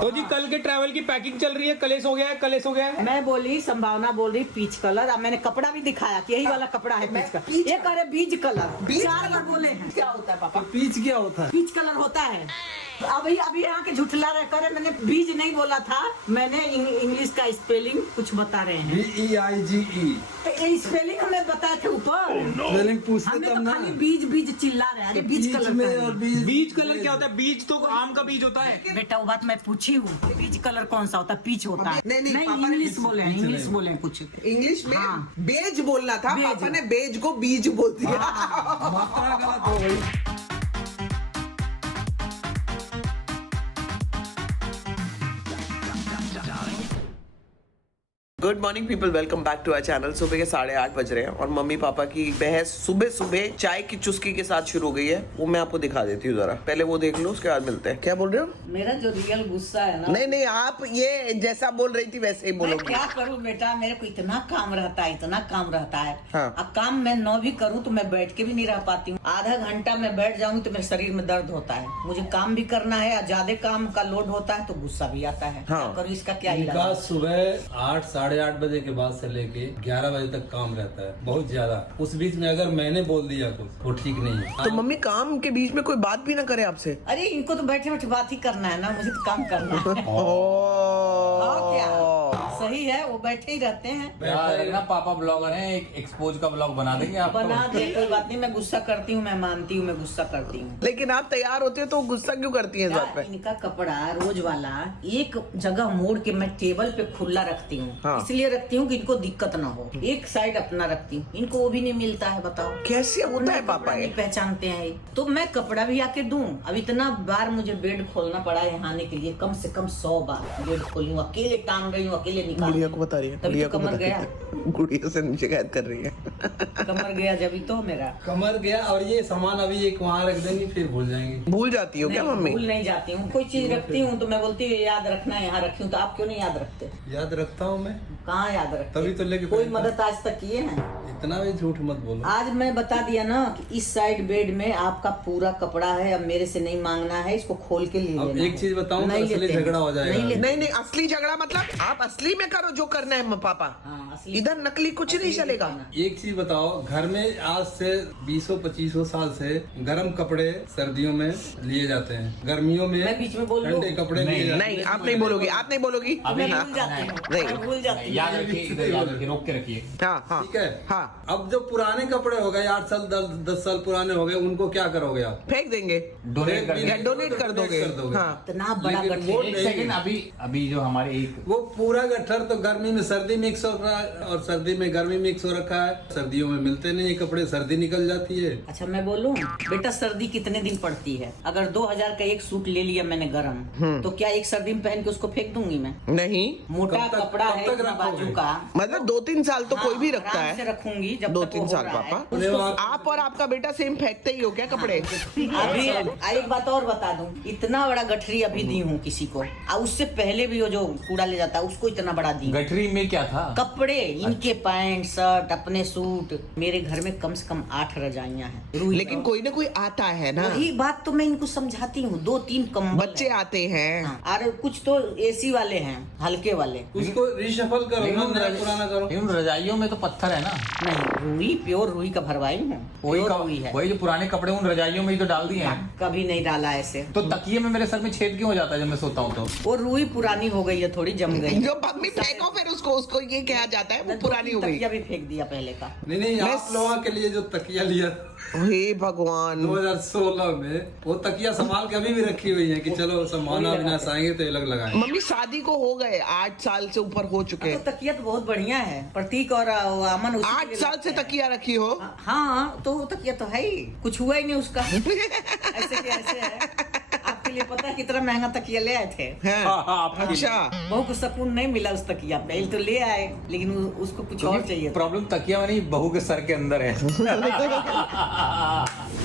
तो जी कल के ट्रैवल की पैकिंग चल रही है, कलेश हो गया है, कलेश हो गया है। मैं बोली संभावना बोल रही पीच कलर। अब मैंने कपड़ा भी दिखाया कि यही वाला कपड़ा है पीच का। ये कह रहे बीज कलर। चार बार बोले हैं। क्या होता है पापा? पीच क्या होता है? पीच कलर होता है। अभी यहाँ के झुठला रह कर मैंने बीज नहीं बोला था, मैंने इंग्लिश का स्पेलिंग कुछ बता रहे हैं। BEIGE स्पेलिंग हमें बताए थे ऊपर। स्पेलिंग पूछते हमने तब तो ना। खाली बीज बीज चिल्ला रहे हैं। अरे बीज कलर में का और है। बीज कलर क्या होता है? बीज तो आम का बीज होता है। बेटा वो बात मैं पूछी हूँ, बीज कलर कौन सा होता है? पीच होता है। नहीं, पापा ने इंग्लिश बोले हैं, इंग्लिश बोले हैं कुछ। इंग्लिश में हाँ। बेज बोलना था, बेज। पापा ने बेज को बीज बोल दिया। मात्रा गलत हो गई। Good morning people, welcome back to our channel. सुबह के 8:30 बज रहे हैं और मम्मी पापा की बहस सुबह सुबह चाय की चुस्की के साथ शुरू हो गई है। वो मैं आपको दिखा देती हूँ जरा, पहले वो देख लो उसके बाद मिलते हैं। क्या बोल रहे हो? मेरा जो रियल गुस्सा है ना, नहीं आप ये जैसा बोल रही थी वैसे ही मैं बोलोगी। क्या करूँ बेटा, मेरे को इतना काम रहता है, इतना काम रहता है। हाँ। अब काम मैं 9 भी करूँ तो मैं बैठ के भी नहीं रह पाती हूँ। आधा घंटा मैं बैठ जाऊँ तो मेरे शरीर में दर्द होता है। मुझे काम भी करना है, ज्यादा काम का लोड होता है तो गुस्सा भी आता है। हाँ। क्या करूँ, इसका क्या इनका इलाज? सुबह 8 साढ़े 8 बजे के बाद से लेके 11 बजे तक काम रहता है, बहुत ज्यादा। उस बीच में अगर मैंने बोल दिया कुछ वो ठीक नहीं है। तो मम्मी काम के बीच में कोई बात भी ना करे आपसे? अरे इनको तो बैठे बैठे बात ही करना है ना, मुझे तो काम करना है। और क्या सही है, वो बैठे ही रहते हैं। ना पापा ब्लॉगर हैं, एक एक्सपोज का ब्लॉग बना देंगे आपको। बना दे, कोई बात नहीं। मैं गुस्सा करती हूँ, मैं मानती हूँ, मैं गुस्सा करती हूँ। लेकिन आप तैयार होते हो तो गुस्सा क्यों करती हैं इस बात पे? इनका कपड़ा रोज वाला एक जगह मोड़ के मैं टेबल पे खुला रखती हूँ। हाँ। इसलिए रखती हूँ कि इनको दिक्कत ना हो। एक साइड अपना रखती हूँ, इनको वो भी नहीं मिलता है। बताओ कैसे होता है पापा नहीं ये? पहचानते हैं ये। तो मैं कपड़ा भी आके दूं। अब इतना बार मुझे बेड खोलना पड़ा है यहाँ आने के लिए, कम से कम 100 बार बेड खोली हूँ, अकेले टांग रही हूँ, अकेले निकाल गुड़िया को बता रही है, तभी गुड़िया तो को कमर बता रही गया। है। गुड़िया से शिकायत कर रही है। कमर गया जब ही तो मेरा। कमर गया। और ये सामान अभी एक वहाँ रख देंगे, फिर भूल जाएंगे। भूल जाती हो क्या नहीं, मम्मी? भूल नहीं जाती हूँ। कोई चीज रखती हूँ तो मैं बोलती हूँ याद रखना, यहाँ रखी हूँ। तो आप क्यों नहीं याद रखते? याद रखता हूँ मैं, कहाँ याद रखते? तभी तो लेके कोई पहनता मदद आज तक किए हैं? इतना भी झूठ मत बोलो। आज मैं बता दिया ना कि इस साइड बेड में आपका पूरा कपड़ा है, अब मेरे से नहीं मांगना है, इसको खोल के ले अब लेना एक है। चीज बताऊं तो नहीं असली लेते हैं। झगड़ा हो जाएगा। नहीं लेते। नहीं असली झगड़ा मतलब आप असली में करो जो करना है पापा। हाँ, असली। इधर नकली कुछ नहीं असली चलेगा। दिखाना। एक चीज बताओ, घर में आज से 20-25 साल से गर्म कपड़े सर्दियों में लिए जाते हैं, गर्मियों में मैं बीच में बोल लूं? ठंडे कपड़े लिए जाते हैं। नहीं आप नहीं बोलोगी, आप नहीं बोलोगी। मैं हाँ, भूल जाती हूँ, नहीं। मैं भूल जाती हूँ। याद रखिए, इधर याद रखिए, रोक के रखिए। हाँ ठीक है। हाँ अब जो पुराने कपड़े हो गए, 8 साल 10 साल पुराने हो गए, उनको क्या करोगे आप? फेंक देंगे डोनेट कर या देंगे। डोनेट कर दोगे। हाँ इतना बड़ा लेकिन वो गठरी। एक सेकंड, अभी जो हमारे एक वो पूरा गट्ठर तो गर्मी में सर्दी मिक्स हो रहा है और सर्दी में गर्मी मिक्स हो रखा है। सर्दियों में मिलते नहीं कपड़े, सर्दी निकल जाती है। अच्छा मैं बोलूं बेटा, सर्दी कितने दिन पड़ती है? अगर 2000 का एक सूट ले लिया मैंने गरम, तो क्या एक सर्दी में पहन के उसको फेंक दूंगी मैं? नहीं मोटा कब तक- कपड़ा कब है तक इतना रखोगे? बाजू का। मतलब 2-3 साल तो कोई भी हाँ, रखता आराम से है। रखूंगी जब तक 2-3 वो हो साल रहा है। पापा। उसको- आप और आपका बेटा सेम फेंकते ही हो क्या कपड़े? अभी एक बात और बता दूं, इतना बड़ा गठरी अभी दी हूँ किसी को, और उससे पहले भी वो जो कूड़ा ले जाता है उसको इतना बड़ा दी। गठरी में क्या था? कपड़े इनके, पैंट शर्ट, अपने सूट। मेरे घर में कम से कम 8 रजाइयां हैं। लेकिन कोई ना कोई आता है ना, वही बात तो मैं इनको समझाती हूँ। 2-3 कंबल बच्चे हैं। आते हैं। हाँ, और कुछ तो एसी वाले हैं, हल्के वाले। उसको रिशफल करो ना, नया पुराना करो। लेकिन रजाइयों में तो पत्थर है ना। नहीं, रुई प्योर रुई का भरवाई हूँ। वही प्योर रुई है। वही जो पुराने कपड़े उन रजाइयों में ही तो डाल दिए हैं। कभी नहीं डाला ऐसे। तो तकिए में मेरे सर में छेद क्यों हो जाता है जब मैं सोता हूँ तो? वो रुई पुरानी हो गई है, थोड़ी जम गई। जो मम्मी फेंको फिर उसको ये कहा जाता है वो पुरानी हो गई। तकिया भी फेंक दिया पहले का। नहीं आप लोगों के लिए जो तकिया लिया हे भगवान। 2016 में, वो तकिया संभाल के अभी भी रखी हुई है कि चलो संभावना विनाश आएंगे तो ये लग लगाए। मम्मी शादी को हो गए 8 साल से ऊपर हो चुके तो तकिया तो बहुत बढ़िया है। प्रतीक और अमन उसी के 8 लिए साल लगते से हैं। तकिया रखी हो। हाँ, तो वो तकिया तो है ही, कुछ हुआ ही नहीं उसका। ऐसे के ऐसे है। आपके लिए पता है कितना महंगा तकिया ले आए थे? हैं? अच्छा बहू को सुकून नहीं मिला उस तकिया पे, तो ले आए, लेकिन उसको कुछ और चाहिए था। प्रॉब्लम तकिया में नहीं, बहू के सर के अंदर है।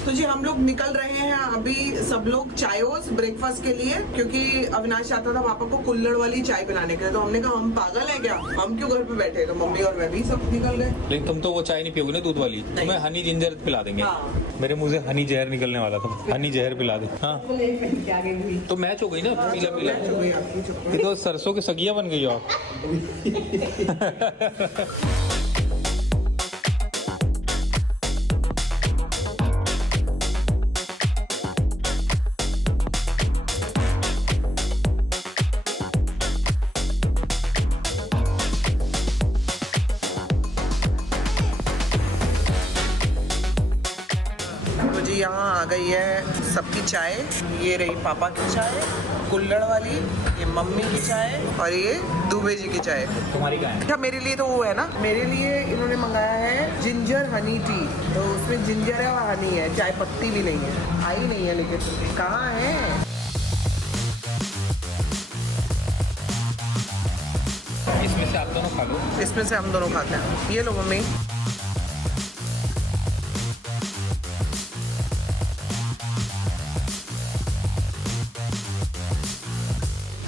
तो जी हम लोग निकल रहे हैं अभी सब लोग चायोस ब्रेकफास्ट के लिए, क्योंकि अविनाश चाहता था पापा को कुल्हड़ वाली चाय पिलाने के लिए। तो हमने कहा हम पागल है क्या, हम क्यों घर पे बैठे। तो मम्मी और मैं भी सब निकल गए। लेकिन तुम तो वो चाय नहीं पियोगे ना दूध वाली, तुम्हें हनी जिंजर पिला देंगे। हाँ। मेरे मुंह से हनी जहर निकलने वाला था, हनी जहर पिला दे। हाँ तो मैच हो गई ना, पीला पीला। ये तो सरसों की सगिया बन गई हो आप। तो जी यहाँ आ गई है सबकी चाय। ये रही पापा की चाय कुल्हड़ वाली, ये मम्मी की चाय और ये दुबे जी की चाय। तुम्हारी कहाँ है? अच्छा मेरे लिए तो वो है ना, मेरे लिए इन्होंने मंगाया है जिंजर हनी टी। तो उसमें जिंजर है और हनी है, चाय पत्ती भी नहीं है, आई नहीं है। लेकिन कहाँ है? इसमें से आप दोनों खा लो। इसमें से हम दोनों खाते हैं। ये लो मम्मी।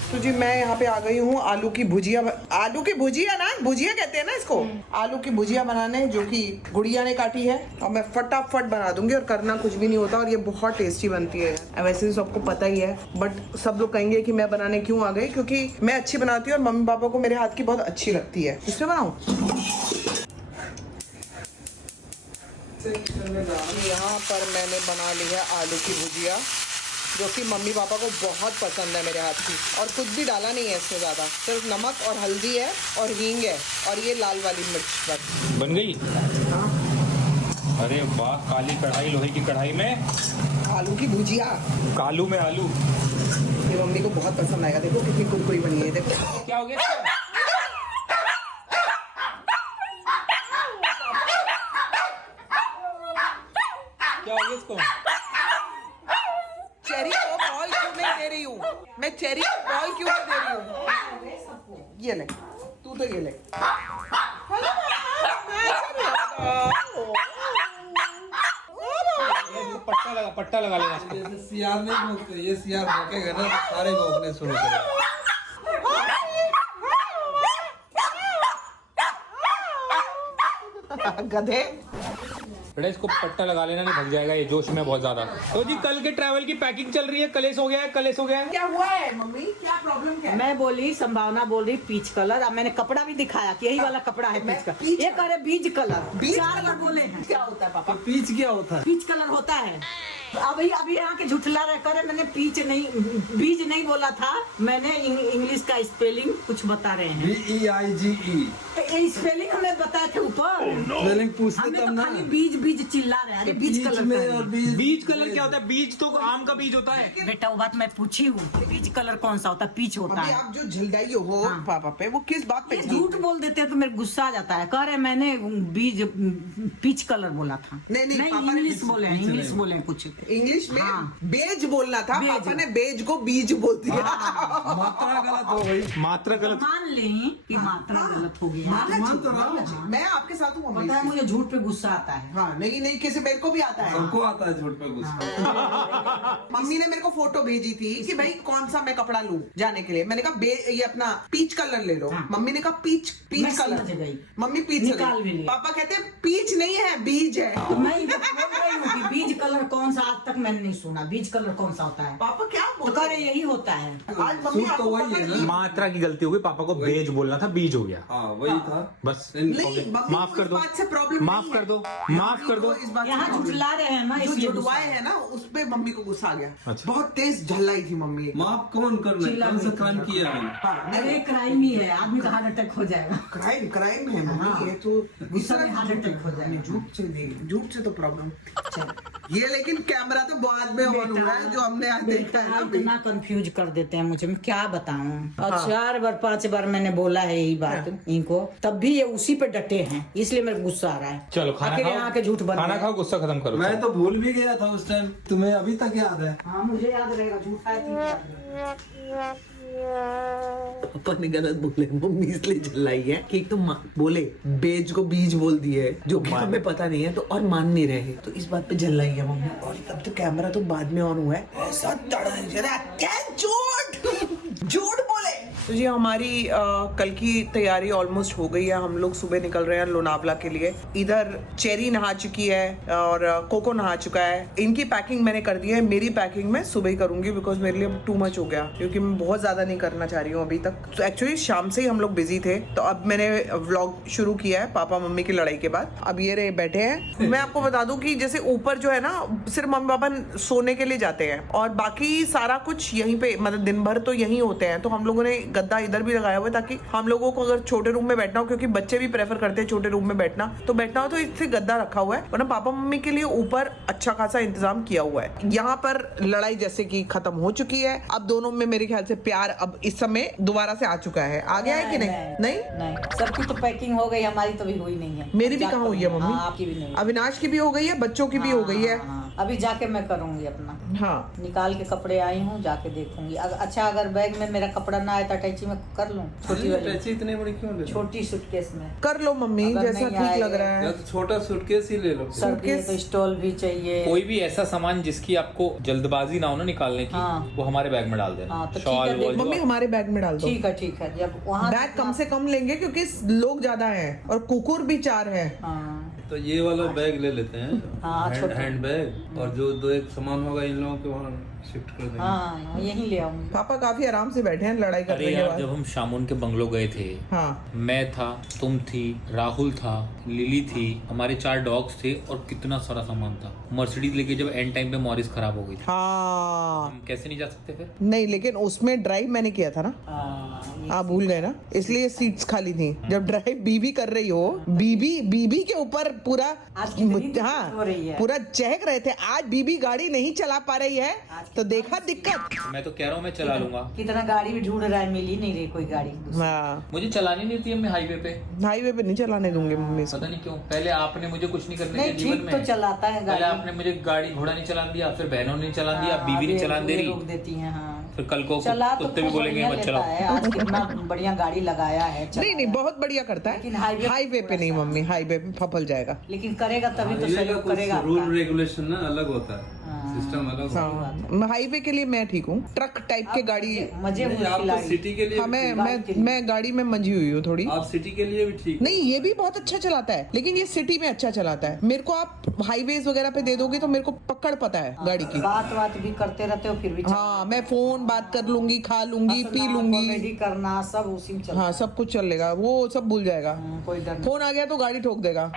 तो जी मैं यहाँ पे आ गई हूँ आलू की भुजिया ना, भुजिया कहते हैं ना इसको, आलू की भुजिया बनाने, जो कि गुड़िया ने काटी है। और मैं फटाफट बना दूंगी और करना कुछ भी नहीं होता, और ये बहुत टेस्टी बनती है। वैसे तो सबको पता ही है, बट सब लोग कहेंगे कि मैं बनाने क्यों आ गई, क्योंकि मैं अच्छी बनाती हूँ और मम्मी पापा को मेरे हाथ की बहुत अच्छी लगती है। इसमें बनाऊँ? यहाँ पर मैंने बना ली है आलू की भुजिया, जो कि मम्मी पापा को बहुत पसंद है मेरे हाथ की। और कुछ भी डाला नहीं है इसमें ज़्यादा, सिर्फ नमक और हल्दी है और हींग है और ये लाल वाली मिर्च बस। बन गई? अरे वाह, काली कढ़ाई, लोहे की कढ़ाई में आलू की भुजिया, कालू में आलू। ये मम्मी को बहुत पसंद आएगा। देखो कितनी कुरकुरी बनी है, देखो। क्या हो गया? क्या हो गया इसको? चेरी को बॉल क्यों नहीं दे रही हूँ मैं, चेरी को बॉल क्यों नहीं दे रही हूँ? ये ले, तू तो ये ले। पट्टा लगा लेना इसको। जैसे सियार नहीं भोंकते, ये सियार भोंकेगा ना तो सारे भोंकने शुरू करेंगे। गधे। बेटा इसको पट्टा लगा लेना, नहीं भग जाएगा ये जोश में बहुत ज्यादा। तो जी कल के ट्रैवल की पैकिंग चल रही है, कलेश हो गया है, कलेश हो गया है। क्या हुआ है मम्मी, क्या प्रॉब्लम क्या है? मैं बोली, संभावना बोल रही पीच कलर। अब मैंने कपड़ा भी दिखाया कि यही वाला कपड़ा है पीच का। पीच ये करे बीज कलर। बीज चार कलर बार बोले हैं। क्या होता है पापा? पीच क्या होता है? पीच कलर होता है। अभी यहाँ के झुठला रह करे, मैंने पीच नहीं, बीज नहीं बोला था। मैंने इंग्लिश का स्पेलिंग कुछ बता रहे हैं। BEIGE स्पेलिंग हमें बताए थे ऊपर। स्पेलिंग पूछते हमें तब तो ना। खाली बीज बीज चिल्ला रहे हैं। अरे बीज कलर में का और है। बीज कलर क्या होता है? बीज तो आम का बीज होता है। बेटा वो बात मैं पूछी हूँ, बीज कलर कौन सा होता है? पीच होता अभी है। आप जो झिलदाई हो पापा पे, वो किस बात पे? ये झूठ बोल देते हैं तो मेरे गुस्सा आ जाता है। कह रहे मैंने बीज पीच कलर बोला था। नहीं, पापा ने इंग्लिश बोले हैं, इंग्लिश बोले हैं कुछ। इंग्लिश में हाँ। बेज बोलना था, बेज। पापा ने बेज को बीज बोल दिया। मात्रा गलत हो गई। मात्रा गलत। मान लें कि मात्रा गलत हो गया। मैं आपके साथ हूँ मम्मी पता है से। मुझे झूठ पे गुस्सा आता है। हाँ नहीं किसी मेरे को भी आता है। सबको आता है झूठ पे गुस्सा। मम्मी ने मेरे को फोटो भेजी थी कि भाई कौन सा मैं कपड़ा लूं जाने के लिए। मैंने कहा ये अपना पीच कलर ले लो। हाँ। मम्मी ने कहा पीच मैं कलर। समझ गई। मम्मी पीच निकाल भी कलर। लिया। पापा कहते हैं पीच नहीं है, बीज है। तो मैं ये बोल रही हूँ कि बीज कलर कौन सा, आज तक मैंने नहीं सुना बीज कलर कौन सा होता है। पापा क्या तो बोल कह रहे यही होता है। आज मम्मी सूट तो आपको वही पकड़ है ली। ना। मात्रा की गलती हो गई, पापा को बेज बोलना था, बीज हो गया। हाँ वही था बस नहीं, मम्मी माफ को कर इस दो, बात से प्रॉब्लम माफ नहीं कर है। दो, माफ कर दो। इस बात से यहाँ problem- झुठला रहे हैं ना, जो इसलिए जुड़वाए है ना, उस पे मम्मी को गुस्सा आ गया। अच्छा। बहुत तेज झल्लाई थी मम्मी। माफ कौन करना है? चिल्ला कौन सा नहीं क्राइम किया मैंने? हाँ, नहीं, अरे क्राइम ही है, आदमी का हार्ट अटैक हो जाएगा। क्राइम है मम्मी। हाँ। ये तो गुस्सा में हार्ट अटैक हो जाएगा। झूठ से तो प्रॉब्लम। ये लेकिन कैमरा तो बाद में ऑन हुआ है, जो हमने आज देखा है ना अभी। इतना कंफ्यूज कर देते हैं मुझे, मैं क्या बताऊं। और 4 बार 5 बार मैंने बोला है यही बात इनको, तब भी ये उसी पे डटे हैं, इसलिए मेरे गुस्सा आ रहा है। चलो खाना आखिर यहाँ के झूठ खाओ, बन खाना गए। खाओ, गुस्सा खत्म करो। मैं तो भूल भी गया था उस टाइम, तुम्हें अभी तक याद है? हाँ मुझे याद रहेगा, झूठा है तो याद रहेगा। पापा ने गलत बोले, मम्मी इसलिए चिल्लाई है कि एक तो बोले बेज को बीज बोल दिए जो कि हमें पता नहीं है, तो और मान नहीं रहे, तो इस बात पे चिल्लाई है मम्मी। और अब तो कैमरा तो बाद में ऑन हुआ है, ऐसा झूठ बोले। तो जी हमारी कल की तैयारी ऑलमोस्ट हो गई है। हम लोग सुबह निकल रहे हैं लोनावला के लिए। इधर चेरी नहा चुकी है और कोको नहा चुका है। इनकी पैकिंग मैंने कर दी है, मेरी पैकिंग मैं सुबह ही करूंगी बिकॉज मेरे लिए टू मच हो गया, क्योंकि मैं बहुत ज्यादा नहीं करना चाह रही हूँ अभी तक। तो एक्चुअली शाम से ही हम लोग बिजी थे, तो अब मैंने व्लॉग शुरू किया है पापा मम्मी की लड़ाई के बाद। अब ये रहे बैठे हैं। मैं आपको बता दूं कि जैसे ऊपर जो है ना, सिर्फ मम्मी पापा सोने के लिए जाते हैं और बाकी सारा कुछ यहीं पे, मतलब दिन भर तो यहीं होते हैं। तो हम लोगों ने गद्दा इधर भी लगाया हुआ है ताकि हम लोगों को अगर छोटे रूम में बैठना हो, क्योंकि बच्चे भी प्रेफर करते हैं छोटे रूम में बैठना, तो बैठना हो तो इससे गद्दा रखा हुआ है। वरना पापा मम्मी के लिए ऊपर अच्छा खासा इंतजाम किया हुआ है। यहाँ पर लड़ाई जैसे कि खत्म हो चुकी है। अब दोनों में मेरे ख्याल से प्यार अब इस समय दोबारा से आ चुका है। आ गया है कि नहीं? नहीं, सबकी तो पैकिंग हो गई, हमारी तो भी हुई नहीं है। मेरी भी कहाँ हुई है मम्मी? आपकी भी नहीं। अविनाश की भी हो गई है, बच्चों की भी हो गई है। अभी जाके मैं करूंगी अपना। हाँ, निकाल के कपड़े आई हूँ, जाके देखूंगी। अच्छा अगर बैग में मेरा कपड़ा ना आए तो अटैची में कर लूँ, छोटी वाली। अटैची इतनी बड़ी क्यों ले? छोटी सूटकेस में कर लो मम्मी, जैसा ठीक लग रहा है। तो छोटा सूटकेस ही ले लो। सर्दी है तो स्टॉल भी चाहिए। कोई भी ऐसा सामान जिसकी आपको जल्दबाजी ना हो ना निकालने की, हाँ। वो हमारे बैग में डाल देना। हाँ, तो ठीक शॉल है, वॉल मम्मी हमारे बैग में डाल दो। ठीक है। जब वहाँ बैग कम से कम लेंगे क्योंकि लोग ज्यादा हैं और कुकुर भी 4 है। हाँ तो ये वाला बैग ले लेते हैं, हाँ, छोटा। हैंड बैग, और जो 2-1 सामान होगा इन लोगों के वहाँ शिफ्ट कर देंगे। हाँ, यहीं ले आऊंगी। पापा काफी आराम से बैठे हैं लड़ाई अरे करने के यार, बाद। जब हम शामुन के बंगलो गए थे, हाँ, मैं था, तुम थी, राहुल था, लिली थी, हमारे 4 डॉग्स थे और कितना सारा सामान था। मर्सिडीज लेके जब एंड टाइम पे मॉरिस खराब हो गई थी, हाँ हम कैसे नहीं जा सकते फिर? नहीं, लेकिन उसमें ड्राइव मैंने किया था ना। आप भूल गए ना, इसलिए सीट्स खाली थी। जब ड्राइव बीबी कर रही हो, बीबी के ऊपर पूरा, आज कितनी दिक्कत हाँ हो रही है। पूरा चहक रहे थे। आज बीबी गाड़ी नहीं चला पा रही है, तो देखा दिक्कत। मैं तो कह रहा हूँ मैं चला लूंगा। कितना गाड़ी भी ढूंढ रहा है, मिल ही नहीं रही कोई गाड़ी। हाँ, मुझे चलानी नहीं थी मैं हाईवे पे, हाईवे पे नहीं चलाने दूंगी मम्मी इसको। पता नहीं क्यों। पहले आपने मुझे कुछ नहीं करने नहीं, दिया जीवन ठीक में। तो चलाता है पहले गाड़ी। आपने मुझे गाड़ी घोड़ा नहीं चलाने दिया, फिर बहनों ने चला दिया, बीवी ने चलान दे रही, रोक देती हैं। हाँ, फिर कल को चला तो कुत्ते भी खूब बोलेंगे बढ़िया मत लेता चलाओ। है। आज कितना बढ़िया गाड़ी लगाया है, नहीं, बहुत बढ़िया करता है। लेकिन हाईवे पे नहीं मम्मी, हाईवे पे फफल जाएगा। लेकिन करेगा तभी तो हाईवे का सहयोग कुछ करेगा। रूल रेगुलेशन ना अलग होता है, सिस्टम अलग होता है। हाँ, हाईवे के लिए मैं ठीक हूँ। ट्रक टाइप के गाड़ी, मजे नहीं, हुए आप तो खिलाड़ी। सिटी के लिए हाँ, मैं गाड़ी में मंजी हुई हूँ थोड़ी। आप सिटी के लिए भी ठीक। नहीं, ये भी बहुत अच्छा चलाता है, लेकिन ये सिटी में अच्छा चलाता है। मेरे को आप हाईवेज वगैरह पे दे दोगे तो मेरे को पकड़ पता है गाड़ी की। बात भी करते रहते हो फिर भी। हाँ, मैं फोन बात कर लूंगी, खा लूंगी, पी लूंगी। कॉमेडी करना सब उसी में चलता हाँ, सब कुछ चलेगा, वो सब भूल जाएगा। है, कोई डर नहीं। फोन आ गया तो गाड़ी ठोक देगा।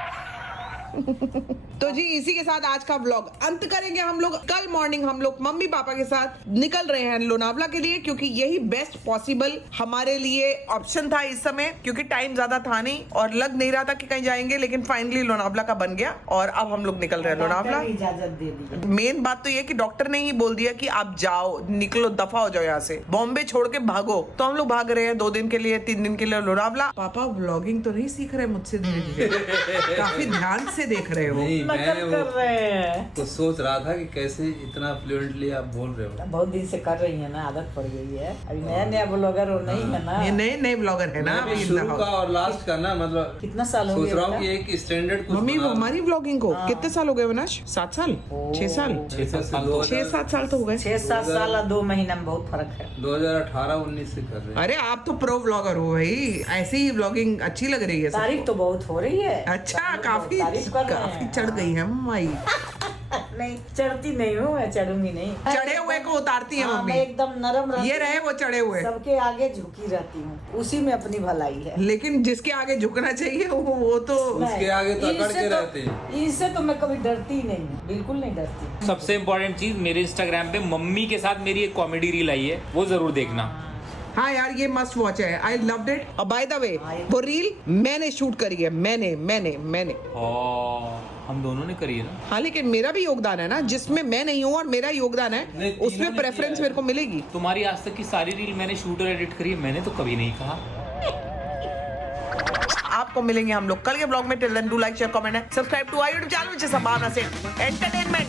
तो जी इसी के साथ आज का व्लॉग अंत करेंगे हम लोग। कल मॉर्निंग हम लोग मम्मी पापा के साथ निकल रहे हैं लोनावला के लिए, क्योंकि यही बेस्ट पॉसिबल हमारे लिए ऑप्शन था इस समय, क्योंकि टाइम ज्यादा था नहीं और लग नहीं रहा था कि कहीं जाएंगे, लेकिन फाइनली लोनावला का बन गया और अब हम लोग निकल रहे हैं लोनावला। डॉक्टर ने इजाजत दे दी। मेन बात तो ये कि डॉक्टर ने ही बोल दिया कि आप जाओ, निकलो, दफा हो जाओ यहाँ से, बॉम्बे छोड़ के भागो। तो हम लोग भाग रहे हैं 2 दिन के लिए, 3 दिन के लिए लोनावला। पापा व्लॉगिंग तो नहीं सीख रहे मुझसे धीरे-धीरे, काफी ध्यान से देख रहे हो। नहीं, नकल मैं कर रहे हैं। तो सोच रहा था कि कैसे इतना फ्लुएंटली आप बोल रहे हो। बहुत दिन से कर रही है ना, आदत पड़ गई है। अभी नया ब्लॉगर और नहीं है ना। ये नए ब्लॉगर है ना मैं भी अभी शुरू इतना। का और लास्ट का ना, मतलब कितना साल हो सोच गया रहा हूँ बेटा? कि एक स्टैंडर्ड कुछ मम्मी, वो बना- हमारी व्लॉगिंग को कितने साल हो गए विनाश? 7 साल, 6 साल, 6-7 साल 6-7 साल तो हो गए। 6-7 साल और 2 महीना में बहुत फर्क है। 2018-19 से कर रहे हैं। अरे आप तो प्रो व्लॉगर हो भाई, ऐसे ही व्लॉगिंग अच्छी लग रही है सबको। तारीफ तो बहुत हो रही है। अच्छा, काफी तारीफ कर रहे हैं। चढ़ गई है माई। नहीं, चढ़ती नहीं हूँ मैं, चढ़ूंगी नहीं। चढ़े हुए को उतारती है हाँ, मम्मी। मैं एकदम नरम रहती ये हूँ। रहे वो चढ़े हुए, सबके आगे झुकी रहती हूँ, उसी में अपनी भलाई है। लेकिन जिसके आगे झुकना चाहिए वो तो उसके आगे तो अकड़ के रहते हैं। इनसे तो मैं कभी डरती ही नहीं हूँ, बिल्कुल नहीं डरती। सबसे इम्पोर्टेंट चीज, मेरे इंस्टाग्राम पे मम्मी के साथ मेरी एक कॉमेडी रील आई है, वो जरूर देखना। हाँ यार, ये मस्ट वॉच है, आई लव्ड इट। और बाय द वे, वो रील मैंने शूट करी है, मैंने। हम दोनों ने करी है ना। हाँ, लेकिन मेरा भी योगदान है ना, जिसमें मैं नहीं हूँ और मेरा योगदान है, नहीं, तीनों उसमें ने प्रेफरेंस किया है। मेरे को मिलेगी। तुम्हारी आज तक की सारी रील मैंने शूट और एडिट करी है, मैंने तो कभी नहीं कहा। आपको मिलेंगे हम लोग कल के ब्लॉग में। Till then do like, share, comment, subscribe to our YouTube channel, which is Sabana से एंटरटेनमेंट।